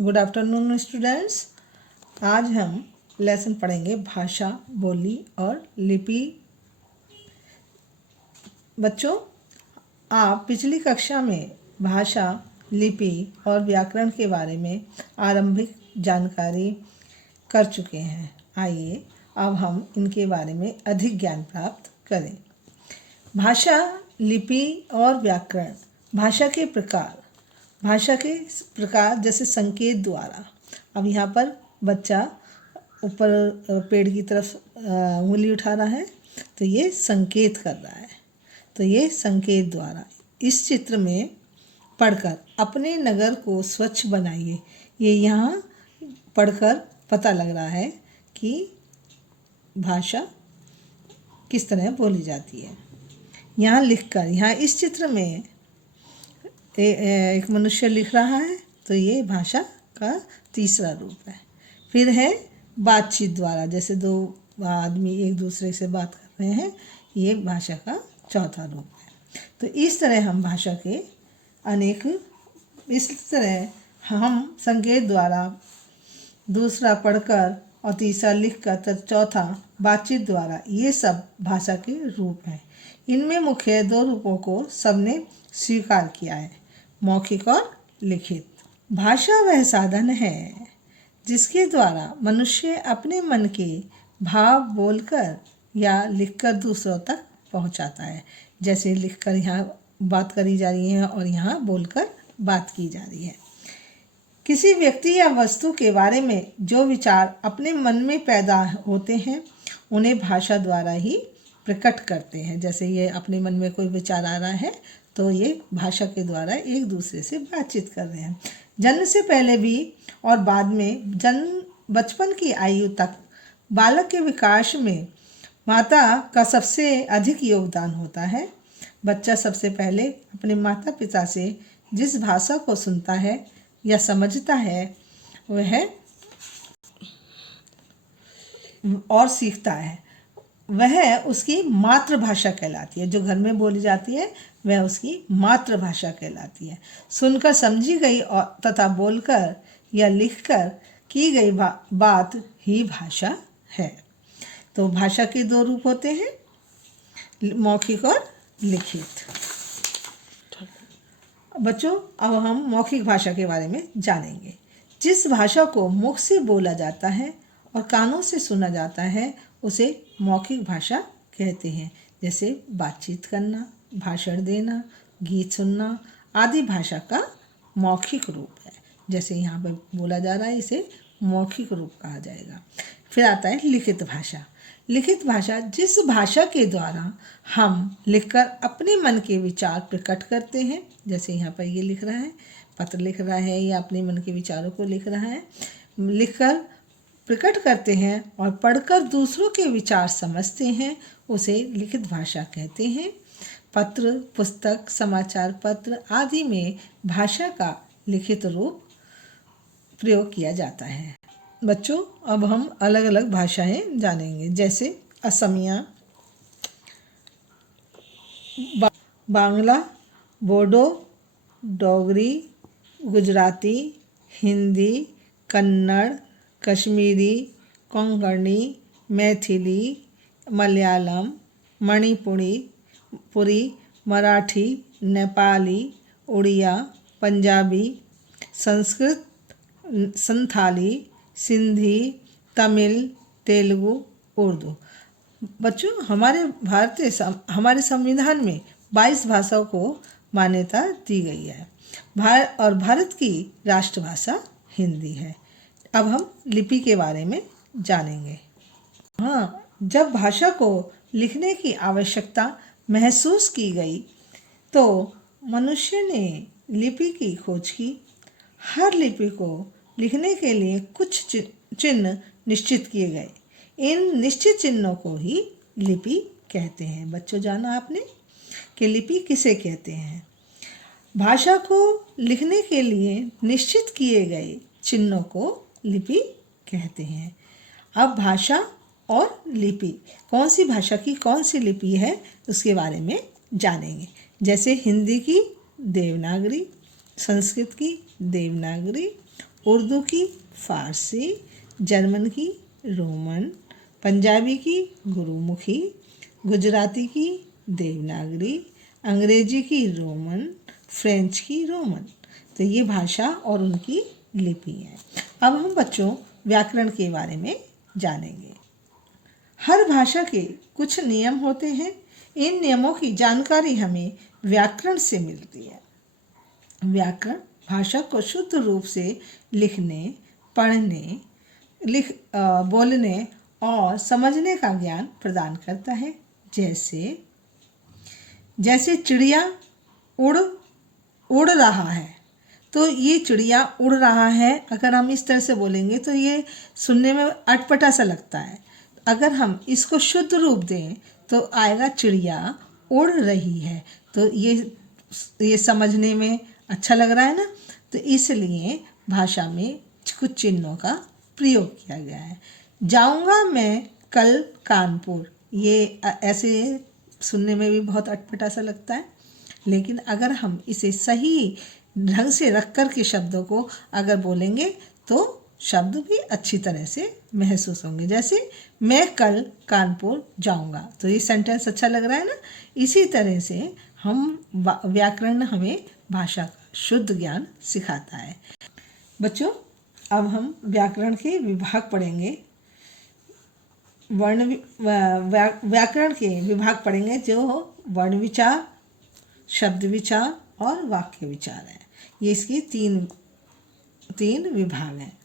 Good afternoon students. आज हम lesson पढ़ेंगे भाषा, बोली और लिपि। बच्चों, आप पिछली कक्षा में भाषा, लिपि और व्याकरण के बारे में आरंभिक जानकारी कर चुके हैं। आइए अब हम इनके बारे में अधिक ज्ञान प्राप्त करें। भाषा, लिपि और व्याकरण। भाषा के प्रकार जैसे संकेत द्वारा। अब यहाँ पर बच्चा ऊपर पेड़ की तरफ उंगली उठा रहा है, तो ये संकेत कर रहा है। तो ये संकेत द्वारा। इस चित्र में पढ़कर अपने नगर को स्वच्छ बनाइए। ये यहाँ पढ़कर पता लग रहा है कि भाषा किस तरह बोली जाती है। यहाँ लिखकर, यहाँ इस चित्र में एक मनुष्य लिख रहा है, तो ये भाषा का तीसरा रूप है। फिर है बातचीत द्वारा, जैसे दो आदमी एक दूसरे से बात कर रहे हैं, ये भाषा का चौथा रूप है। तो इस तरह हम भाषा के इस तरह हम संकेत द्वारा, दूसरा पढ़कर और तीसरा लिखकर, तो चौथा बातचीत द्वारा, ये सब भाषा के रूप हैं। इनमें मुख्य दो रूपों को सबने स्वीकार किया है, मौखिक और लिखित। भाषा वह साधन है जिसके द्वारा मनुष्य अपने मन के भाव बोलकर या लिखकर दूसरों तक पहुंचाता है। जैसे लिखकर यहाँ बात करी जा रही है और यहाँ बोलकर बात की जा रही है। किसी व्यक्ति या वस्तु के बारे में जो विचार अपने मन में पैदा होते हैं, उन्हें भाषा द्वारा ही प्रकट करते हैं। जैसे ये अपने मन में कोई विचार आ रहा है, तो ये भाषा के द्वारा एक दूसरे से बातचीत कर रहे हैं। जन्म से पहले भी और बाद में बचपन की आयु तक बालक के विकास में माता का सबसे अधिक योगदान होता है। बच्चा सबसे पहले अपने माता पिता से जिस भाषा को सुनता है या समझता है, वह और सीखता है, वह उसकी मातृभाषा कहलाती है। जो घर में बोली जाती है वह उसकी मातृभाषा कहलाती है। सुनकर समझी गई और तथा बोलकर या लिखकर की गई बात ही भाषा है। तो भाषा के दो रूप होते हैं, मौखिक और लिखित। बच्चों, अब हम मौखिक भाषा के बारे में जानेंगे। जिस भाषा को मुख से बोला जाता है और कानों से सुना जाता है, उसे मौखिक भाषा कहते हैं। जैसे बातचीत करना, भाषण देना, गीत सुनना आदि भाषा का मौखिक रूप है। जैसे यहाँ पर बोला जा रहा है, इसे मौखिक रूप कहा जाएगा। फिर आता है लिखित भाषा। लिखित भाषा जिस भाषा के द्वारा हम लिखकर अपने मन के विचार प्रकट करते हैं। जैसे यहाँ पर ये लिख रहा है, पत्र लिख रहा है या अपने मन के विचारों को लिख रहा है, लिखकर प्रकट करते हैं और पढ़कर दूसरों के विचार समझते हैं, उसे लिखित भाषा कहते हैं। पत्र, पुस्तक, समाचार पत्र आदि में भाषा का लिखित रूप प्रयोग किया जाता है। बच्चों, अब हम अलग अलग भाषाएं जानेंगे। जैसे असमिया, बांग्ला, बोडो, डोगरी, गुजराती, हिंदी, कन्नड़, कश्मीरी, कोंकणी, मैथिली, मलयालम, मणिपुरी, मराठी, नेपाली, उड़िया, पंजाबी, संस्कृत, संथाली, सिंधी, तमिल, तेलुगु, उर्दू। बच्चों, हमारे संविधान में 22 भाषाओं को मान्यता दी गई है। भारत की राष्ट्रभाषा हिंदी है। अब हम लिपि के बारे में जानेंगे। जब भाषा को लिखने की आवश्यकता महसूस की गई, तो मनुष्य ने लिपि की खोज की। हर लिपि को लिखने के लिए कुछ चिन्ह निश्चित किए गए। इन निश्चित चिन्हों को ही लिपि कहते हैं। बच्चों, जाना आपने कि लिपि किसे कहते हैं। भाषा को लिखने के लिए निश्चित किए गए चिन्हों को लिपि कहते हैं। अब भाषा और लिपि, कौन सी भाषा की कौन सी लिपि है, उसके बारे में जानेंगे। जैसे हिंदी की देवनागरी, संस्कृत की देवनागरी, उर्दू की फारसी, जर्मन की रोमन, पंजाबी की गुरुमुखी, गुजराती की देवनागरी, अंग्रेजी की रोमन, फ्रेंच की रोमन। तो ये भाषा और उनकी लिपि है। अब हम बच्चों व्याकरण के बारे में जानेंगे। हर भाषा के कुछ नियम होते हैं। इन नियमों की जानकारी हमें व्याकरण से मिलती है। व्याकरण भाषा को शुद्ध रूप से लिखने, पढ़ने, बोलने और समझने का ज्ञान प्रदान करता है। जैसे चिड़िया उड़ रहा है, तो ये चिड़िया उड़ रहा है अगर हम इस तरह से बोलेंगे तो ये सुनने में अटपटा सा लगता है। अगर हम इसको शुद्ध रूप दें तो आएगा चिड़िया उड़ रही है। तो ये समझने में अच्छा लग रहा है ना। तो इसलिए भाषा में कुछ चिन्हों का प्रयोग किया गया है। जाऊंगा मैं कल कानपुर, ये ऐसे सुनने में भी बहुत अटपटा सा लगता है, लेकिन अगर हम इसे सही ढंग से रख कर के शब्दों को अगर बोलेंगे तो शब्द भी अच्छी तरह से महसूस होंगे। जैसे मैं कल कानपुर जाऊंगा, तो ये सेंटेंस अच्छा लग रहा है ना। इसी तरह से हम व्याकरण हमें भाषा का शुद्ध ज्ञान सिखाता है। बच्चों अब हम व्याकरण के विभाग पढ़ेंगे। व्याकरण के विभाग पढ़ेंगे जो वर्ण विचार, शब्द विचार और वाक्य विचार है। ये इसके तीन विभाग हैं।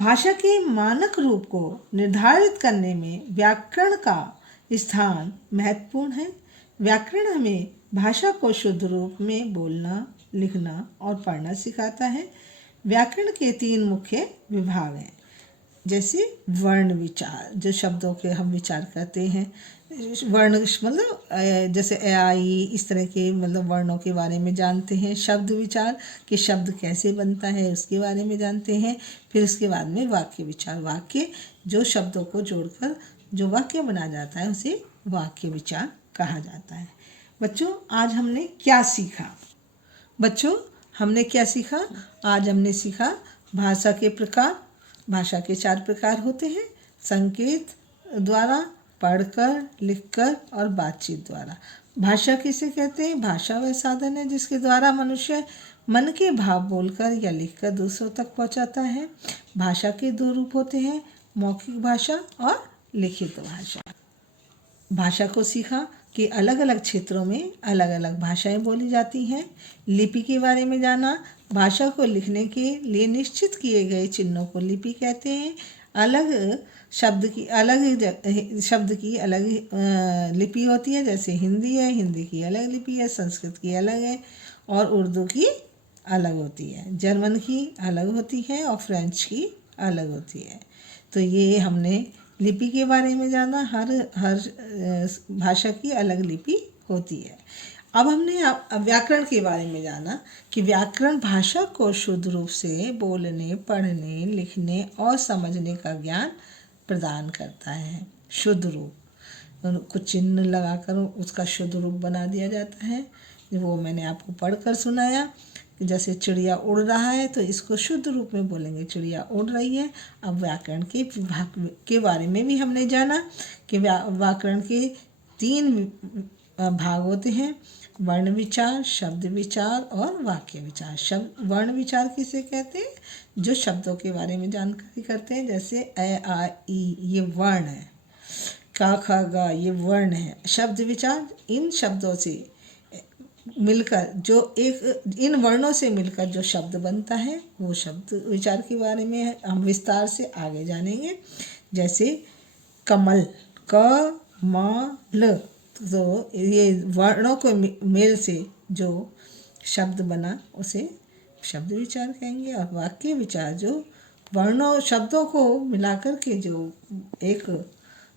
भाषा के मानक रूप को निर्धारित करने में व्याकरण का स्थान महत्वपूर्ण है। व्याकरण हमें भाषा को शुद्ध रूप में बोलना, लिखना और पढ़ना सिखाता है। व्याकरण के 3 मुख्य विभाग हैं। जैसे वर्ण विचार, जो शब्दों के हम विचार करते हैं। वर्ण मतलब जैसे ए आई इस तरह के मतलब वर्णों के बारे में जानते हैं। शब्द विचार कि शब्द कैसे बनता है उसके बारे में जानते हैं। फिर उसके बाद में वाक्य विचार, वाक्य जो शब्दों को जोड़कर जो वाक्य बना जाता है उसे वाक्य विचार कहा जाता है। बच्चों आज हमने क्या सीखा? आज हमने सीखा भाषा के प्रकार। भाषा के 4 प्रकार होते हैं: संकेत द्वारा, पढ़कर, लिखकर और बातचीत द्वारा। भाषा किसे कहते हैं? भाषा वह साधन है जिसके द्वारा मनुष्य मन के भाव बोलकर या लिखकर दूसरों तक पहुंचाता है। भाषा के 2 रूप होते हैं: मौखिक भाषा और लिखित भाषा। भाषा को सीखा कि अलग अलग क्षेत्रों में अलग अलग भाषाएं बोली जाती हैं। लिपि के बारे में जाना, भाषा को लिखने के लिए निश्चित किए गए चिन्हों को लिपि कहते हैं। अलग शब्द की अलग लिपि होती है। जैसे हिंदी है, हिंदी की अलग लिपि है, संस्कृत की अलग है और उर्दू की अलग होती है। जर्मन की अलग होती है और फ्रेंच की अलग होती है। तो ये हमने लिपि के बारे में जाना। हर भाषा की अलग लिपि होती है। अब हमने व्याकरण के बारे में जाना कि व्याकरण भाषा को शुद्ध रूप से बोलने, पढ़ने, लिखने और समझने का ज्ञान प्रदान करता है। शुद्ध रूप कुछ चिन्ह लगाकर उसका शुद्ध रूप बना दिया जाता है। वो मैंने आपको पढ़कर सुनाया। जैसे चिड़िया उड़ रहा है तो इसको शुद्ध रूप में बोलेंगे चिड़िया उड़ रही है। अब व्याकरण के विभाग के बारे में भी हमने जाना कि व्याकरण के 3 भाग होते हैं: वर्ण विचार, शब्द विचार और वाक्य विचार। वर्ण विचार किसे कहते हैं? जो शब्दों के बारे में जानकारी करते हैं। जैसे ए आ ई ये वर्ण है, का ख ग ये वर्ण है। शब्द विचार इन शब्दों से मिलकर इन वर्णों से मिलकर जो शब्द बनता है वो शब्द विचार के बारे में हम विस्तार से आगे जानेंगे। जैसे कमल, क म ल, तो ये वर्णों को मेल से जो शब्द बना उसे शब्द विचार कहेंगे। और वाक्य विचार जो शब्दों को मिलाकर के जो एक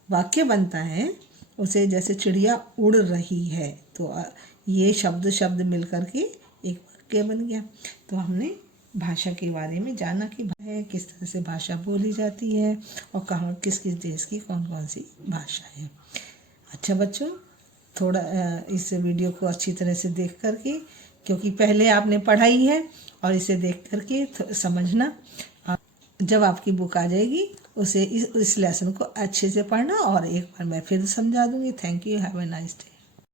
वाक्य बनता है उसे, जैसे चिड़िया उड़ रही है तो ये शब्द मिलकर के एक वाक्य बन गया। तो हमने भाषा के बारे में जाना कि किस तरह से भाषा बोली जाती है और कहाँ किस किस देश की कौन कौन सी भाषा है। अच्छा बच्चों, थोड़ा इस वीडियो को अच्छी तरह से देख करके, क्योंकि पहले आपने पढ़ाई है और इसे देख करके समझना जब आपकी बुक आ जाएगी उसे इस लेसन को अच्छे से पढ़ना और एक बार मैं फिर समझा दूंगी। Thank you, have a nice day.